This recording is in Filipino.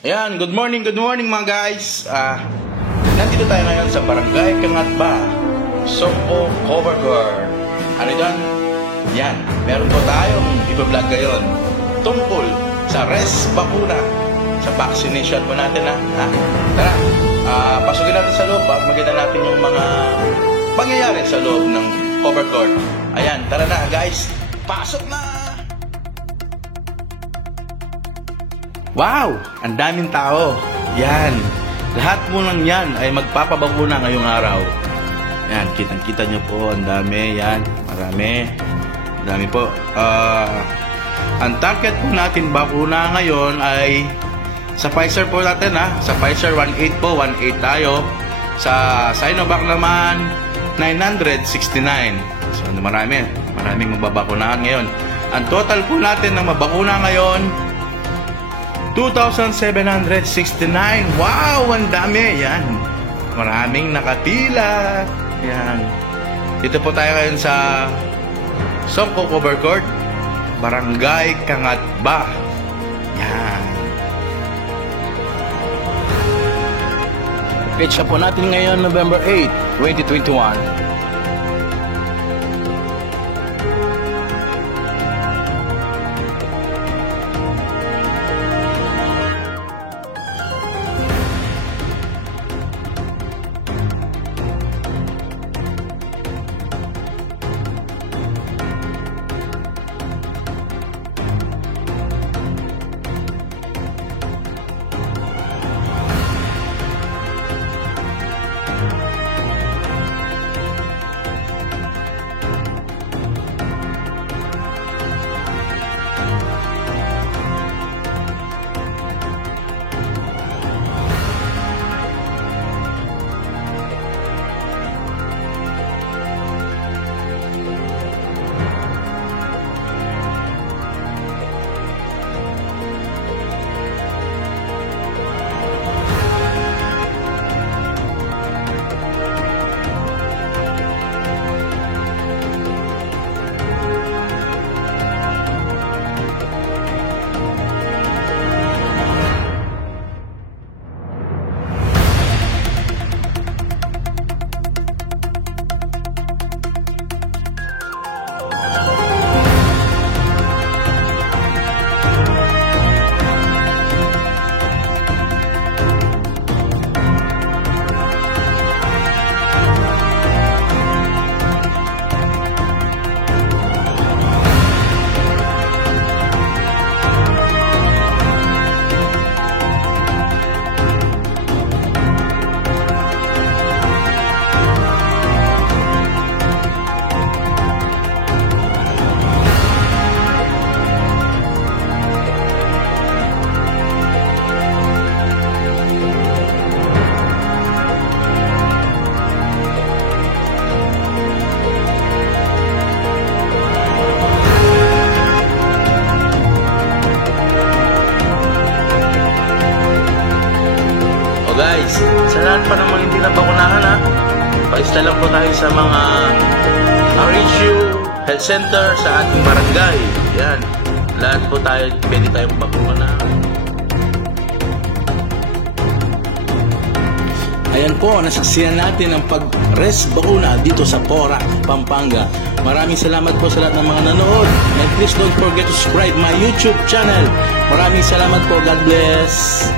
Ayan, good morning mga guys. Nandito tayo ngayon sa Barangay Kangatba, Songko, Covergore. Ano yan? Yan, meron po tayong i-vlog ngayon tungkol sa res bakuna, sa vaccination po natin ha. Tara, pasukin natin sa loob para makita natin yung mga pangyayari sa loob ng Covergore. Ayan, tara na guys, pasok na! Wow! Ang daming tao. Yan. Lahat mo lang yan ay magpapabakuna ngayong araw. Yan. Kitang-kita nyo po. Ang dami. Yan. Marami. Ang dami po. Ang target po natin bakuna ngayon ay sa Pfizer po natin ha. Sa Pfizer 1.8 po. 1.8 tayo. Sa Sinovac naman 969. So marami. Maraming magbabakunahan ngayon. Ang total po natin na mabakuna ngayon 2,769. Wow, ang dami. Yan. Maraming nakapila. Yan. Dito po tayo ngayon sa Songko, Covergore, Barangay Kangatba. Yan. Petsa po natin ngayon, November 8, 2021. Guys, sa lahat pa naman hindi na bakunahan ha, pa-install lang po tayo sa mga RHU Health Center sa ating barangay. Yan, lahat po tayo, pwede tayong bakuna. Ayan po, nasaksiyan natin ang pag-res bakuna dito sa Porac, Pampanga. Maraming salamat po sa lahat ng mga nanood. And please don't forget to subscribe my YouTube channel. Maraming salamat po. God bless.